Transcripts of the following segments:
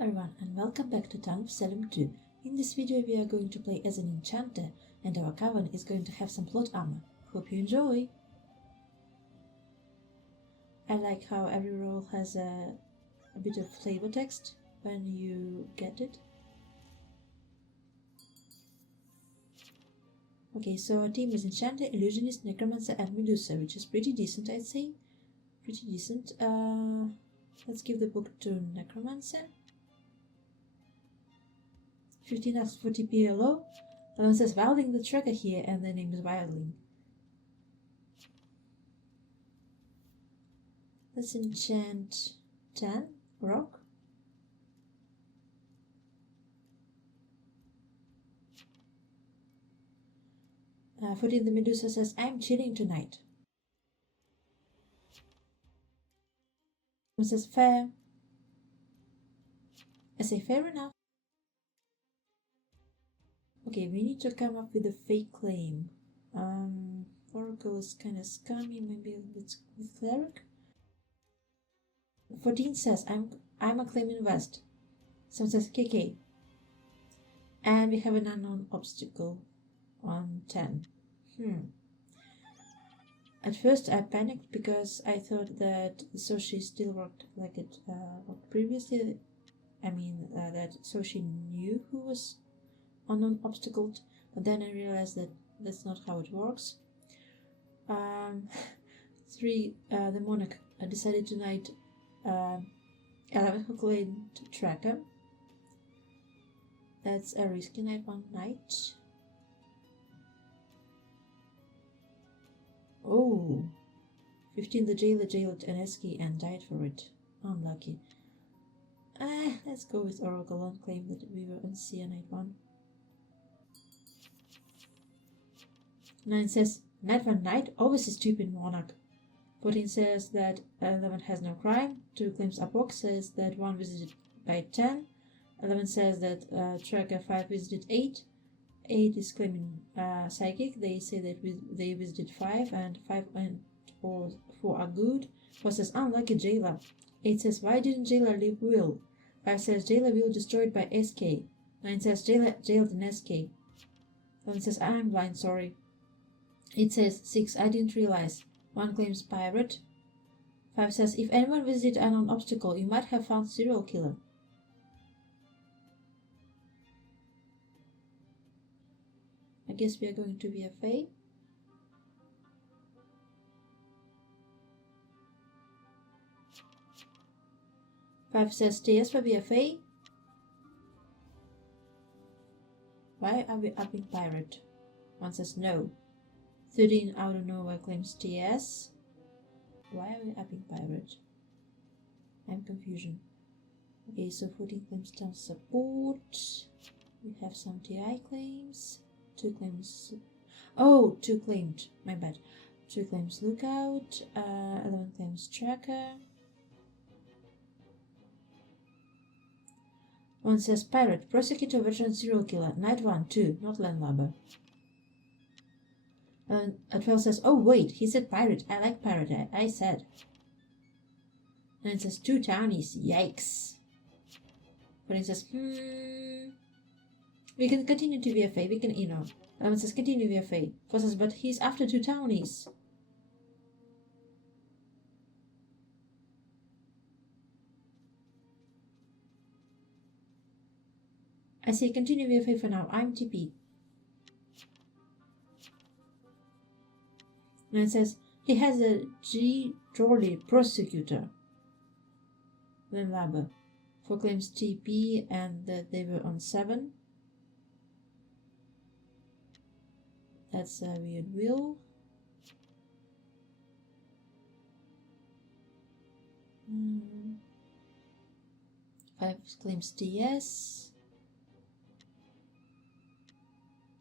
everyone and welcome back to Town of Salem 2. In this video we are going to play as an enchanter and our Coven is going to have some plot armor. Hope you enjoy! I like how every role has a bit of flavor text when you get it. Okay, so our team is Enchanter, Illusionist, Necromancer and Medusa, which is pretty decent, I'd say. Pretty decent. Let's give the book to Necromancer. 15 asks for TP low. It says Wilding the tracker here and the name is Wilding. Let's enchant 10 rock. Footing the Medusa says I'm chilling tonight. It says fair. I say fair enough. Okay, we need to come up with a fake claim. Oracle is kind of scummy, maybe a bit with cleric. 14 says I'm a claim invest. Someone says KK. And we have an unknown obstacle on 10. At first I panicked because I thought that Soshi still worked like it worked previously. I mean that Soshi knew who was unknown obstacled, but then I realized that that's not how it works. 3. The monarch decided to knight 11 who claimed tracker. That's a risky knight, one knight. Oh, 15 the jailer jailed an Eski and died for it. Unlucky. Let's go with Oracle and claim that we were on Sea Knight 1. 9 says Knight 1 Knight, always a stupid monarch. 14 says that 11 has no crime. 2 claims Apok says that 1 visited by 10. 11 says that tracker 5 visited 8. 8 is claiming psychic. They say that they visited 5 and 5 and 4 are good. 4 says unlucky jailer. 8 says why didn't jailer leave will? 5 says jailer will destroyed by SK. 9 says jailer jailed an SK. 11 says I'm blind, sorry. 8 says 6 I didn't realize. 1 claims pirate. 5 says if anyone visited unknown obstacle you might have found serial killer. I guess we are going to be a Fae. Five says TS for BFA. Why are we upping pirate? 1 says no. 13 out of nowhere claims TS. Why are we upping pirate? I'm confusion. Okay, so 14 claims town support. We have some TI claims. 2 claims. Oh, 2 claimed. My bad. 2 claims lookout. 11 claims tracker. 1 says pirate, prosecutor, veteran, serial killer. Knight 1, 2, not landlubber. And 12 says, oh wait, he said pirate. I like pirate. I said. And it says 2 townies. Yikes. But it says, we can continue to VFA. We can, it says continue VFA. 4 says, but he's after 2 townies. I say continue VFA for now. I'm TP. And it says he has a G Trolley prosecutor. Then Labber. 4 claims TP and that they were on 7. That's a weird will. 5 claims TS.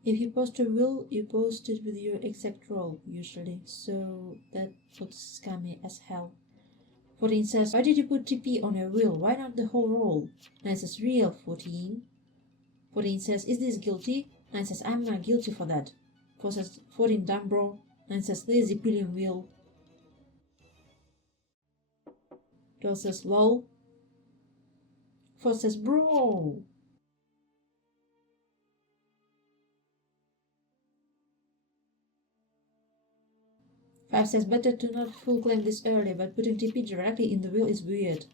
If you post a will, you post it with your exact role, usually. So that looks scammy as hell. 14 says, why did you put TP on your will? Why not the whole role? 9 says, real 14. 14 says, is this guilty? 9 says, I'm not guilty for that. 4 says, 14 dumb bro. 9 says, lazy pillion will. 12 says, lol. 4 says, bro. Five says, better to not full claim this early, but putting TP directly in the will is weird.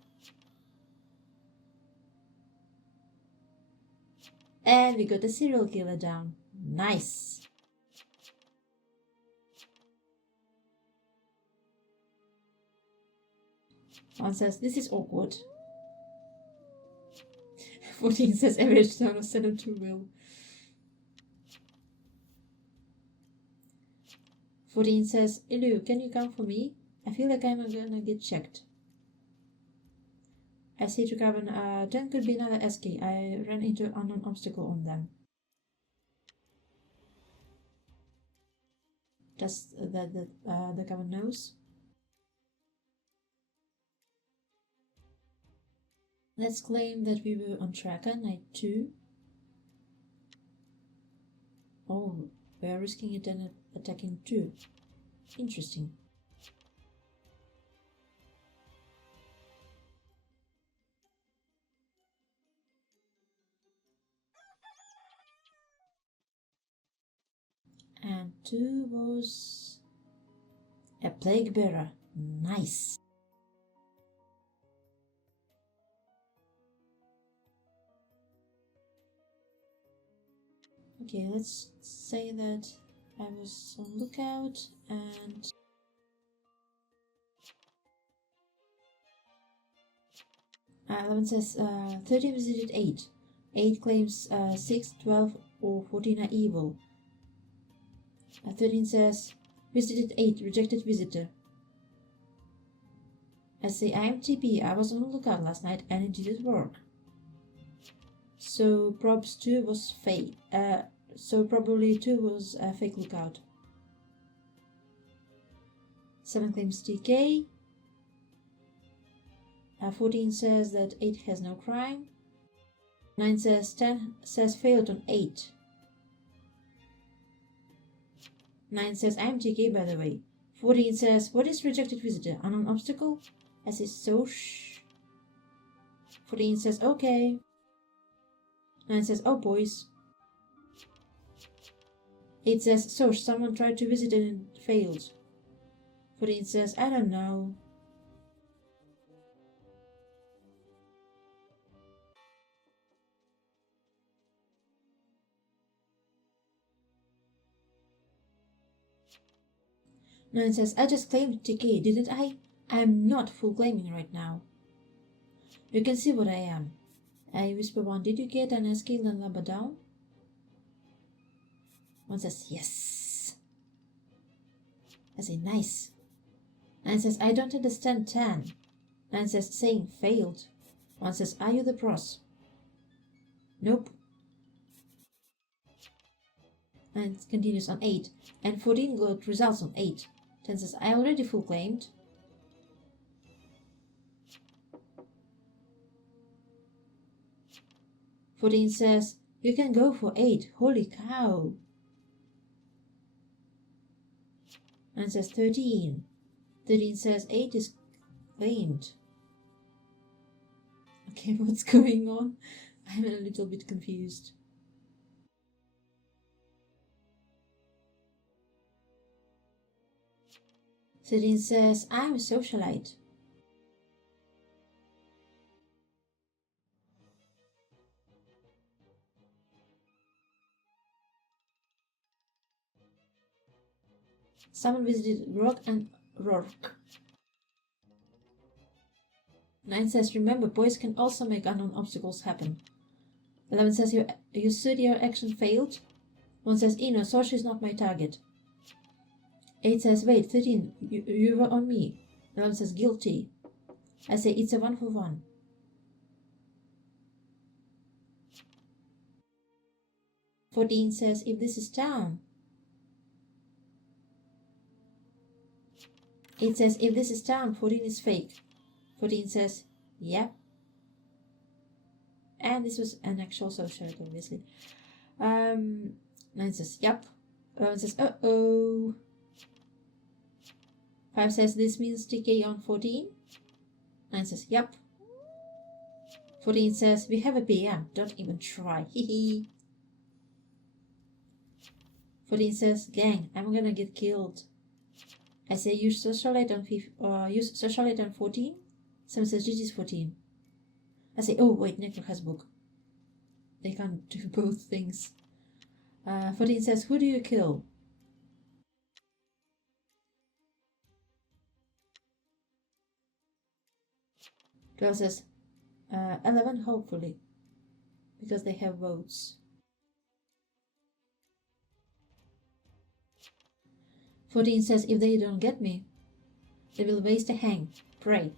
And we got the serial killer down. Nice. One says, this is awkward. 14 says, average turn of 7 to will. 14 says, Elu, can you come for me? I feel like I'm gonna get checked. I say to Coven, 10 could be another SK. I ran into an unknown obstacle on them. Does the Coven knows? Let's claim that we were on tracker, night 2. Oh, we are risking it and attacking 2. Interesting. And 2 was a plague bearer. Nice. Okay, let's say that I was on lookout and Eleven says 13 visited 8. 8 claims 6, 12 or 14 are evil. 13 says visited 8, rejected visitor. I say I am TP, I was on the lookout last night and it didn't work. So probs 2 was fake. So probably 2 was a fake lookout. 7 claims TK. 14 says that 8 has no crime. 9 says 10 says failed on 8. 9 says I'm TK by the way. 14 says what is rejected visitor? Unknown obstacle? I say so shh. 14 says okay. 9 says oh boys. 8 says so someone tried to visit and it failed. 14 says I don't know. Nine says, I just claimed TK, didn't I? I'm not full claiming right now. You can see what I am. I whisper 1, did you get an SK and Lamba down? 1 says, yes. I say, nice. 9 says, I don't understand 10. 9 says, saying failed. 1 says, are you the pros? Nope. 9 continues on 8. And 14 got results on 8. 10 says, I already full claimed. "14 says, you can go for 8. Holy cow. 9 says 13. 13 says 8 is claimed. Okay, what's going on? I'm a little bit confused. Sedin says, I'm a socialite. Someone visited Rock and Rourke. 9 says, remember, boys can also make unknown obstacles happen. 11 says, you said your action failed. 1 says, no, social is not my target. 8 says, wait, 13, you were on me. 11 says, guilty. I say, it's a 1 for 1. "14 says, if this is town. 8 says, if this is town, 14 is fake. 14 says, yep. And this was an actual socialite, obviously. 9 says, yep. 11 says, uh-oh. 5 says, this means TK on 14. 9 says, yep. 14 says, we have a PM, don't even try, hehe. 14 says, gang, I'm gonna get killed. I say, use socialite on 14. Sam says, GG's 14. I say, oh wait, network has book. They can't do both things. 14 says, who do you kill? Girl says, 11 hopefully, because they have votes. 14 says, if they don't get me, they will waste a hang. Pray.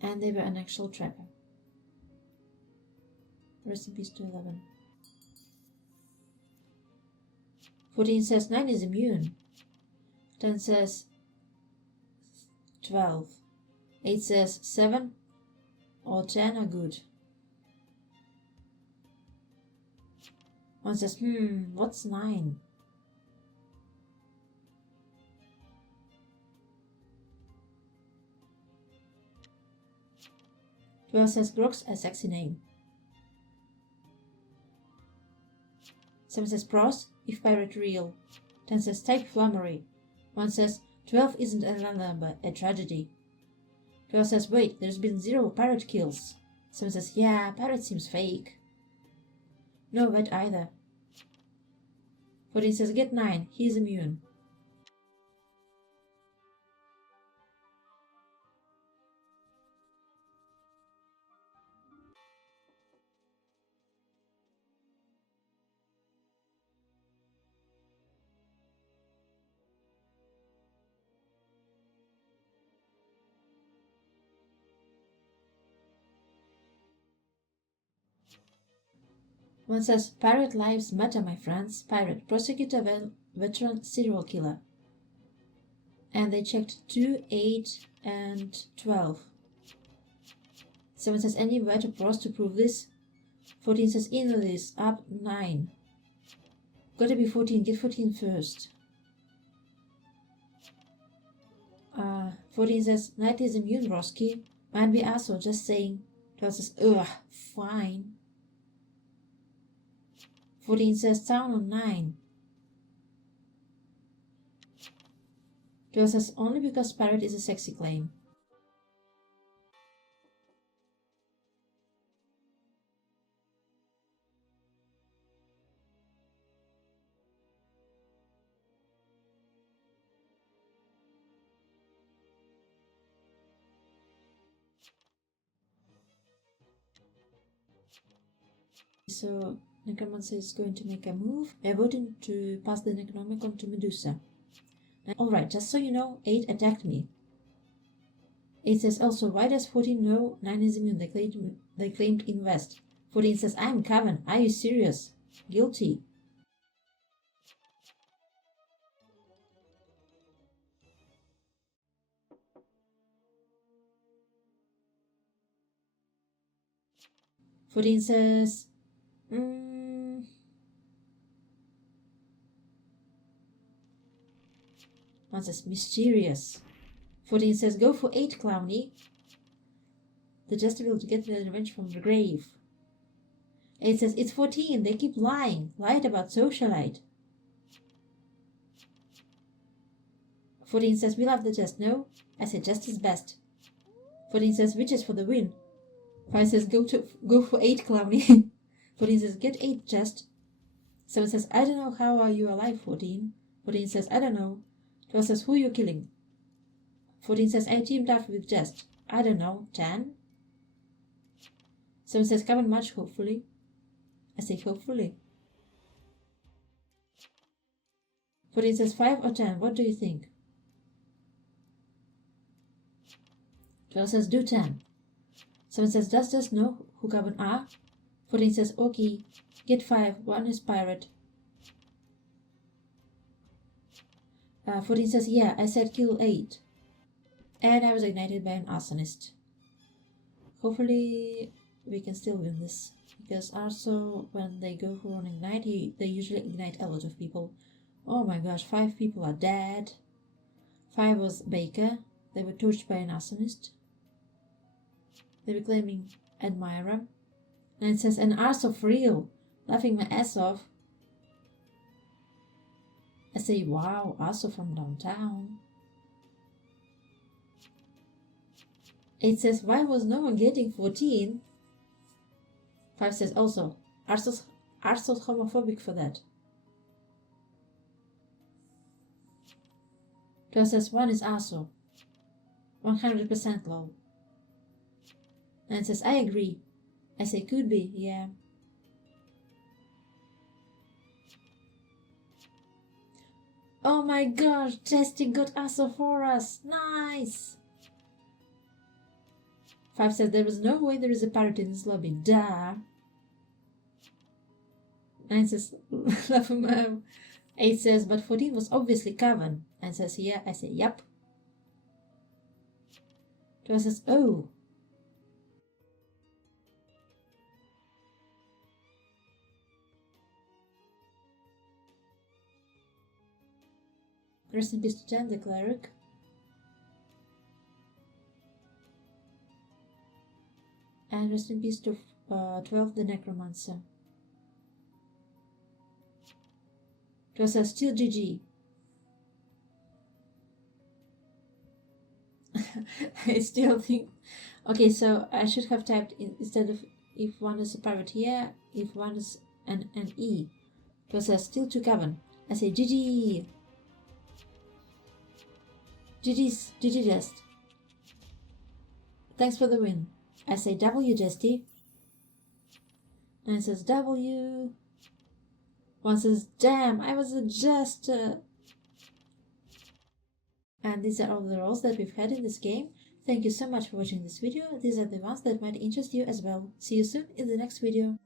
And they were an actual trapper. Rest in peace to 11. 14 says 9 is immune. 10 says 12. 8 says 7 or 10 are good. 1 says, what's 9? 12 says Grog's a sexy name. 7 says pros, if pirate real. 10 says type flummery. 1 says 12 isn't a number, a tragedy. 12 says wait, there's been 0 pirate kills. 7 says yeah, pirate seems fake. No vet either. 14 says get 9, he's immune. One says, pirate lives matter, my friends. Pirate, prosecutor, veteran, serial killer. And they checked 2, 8, and 12. 7 says, any way to pros to prove this? 14 says, into this, up 9. Gotta be 14, get 14 first. 14 says, Knight is immune, Roski. Might be asshole, just saying. 12 says, ugh, fine. 14 says town on 9. 12 says only because pirate is a sexy claim. So Necromancer is going to make a move. We are voting to pass the Necronomicon to Medusa. Alright, just so you know, 8 attacked me. 8 says also, why does 14 know 9 is immune? They claimed invest. 14 says, I'm Coven. Are you serious? Guilty. Fourteen says, One says, mysterious. 14 says, go for 8, Clowny. The Jester will get the revenge from the grave. 8 says, it's 14, they keep lying. Lied about socialite. 14 says, we love the Jest. No, I said Jest is best. 14 says, witches for the win. 5 says, go for 8, Clowny. 14 says, get 8, Jest. 7 says, I don't know how are you alive, 14. 14 says, I don't know. 12 says, who are you killing? 14 says, I teamed up with Jest. I don't know, 10. 7 says, come on much, hopefully. I say, hopefully. 14 says, 5 or 10, what do you think? 12 says, do 10. 7 says, does Jest know who Coven are? 14 says, okay, get 5, 1 is pirate. 14 says, yeah, I said kill 8. And I was ignited by an arsonist. Hopefully we can still win this. Because also when they go for an ignite, they usually ignite a lot of people. Oh my gosh, 5 people are dead. 5 was Baker. They were torched by an arsonist. They were claiming Admira. And it says, an arse of real. Laughing my ass off. I say, wow, Arso from downtown. It says, why was no one getting 14? 5 says, also, Arso's homophobic for that. 12 says, 1 is Arso. 100% lol. And it says, I agree. I say, could be, yeah. Oh my gosh, Testing got Arso for us. Nice! 5 says, there was no way there is a pirate in this lobby. Duh. 9 says, 8 says, but 14 was obviously Coven. And says, yeah. I say, yep. 12 says, oh. Rest in peace to 10, the cleric. And rest in peace to 12, the necromancer. 12 says, still GG. I still think... Okay, so I should have typed instead of if one is a pirate here, if one is an E. 12 says, still to Coven. I say, GG. GG Jest. Thanks for the win. I say W, Jesty. And it says W. One says, damn, I was a jester. And these are all the roles that we've had in this game. Thank you so much for watching this video. These are the ones that might interest you as well. See you soon in the next video.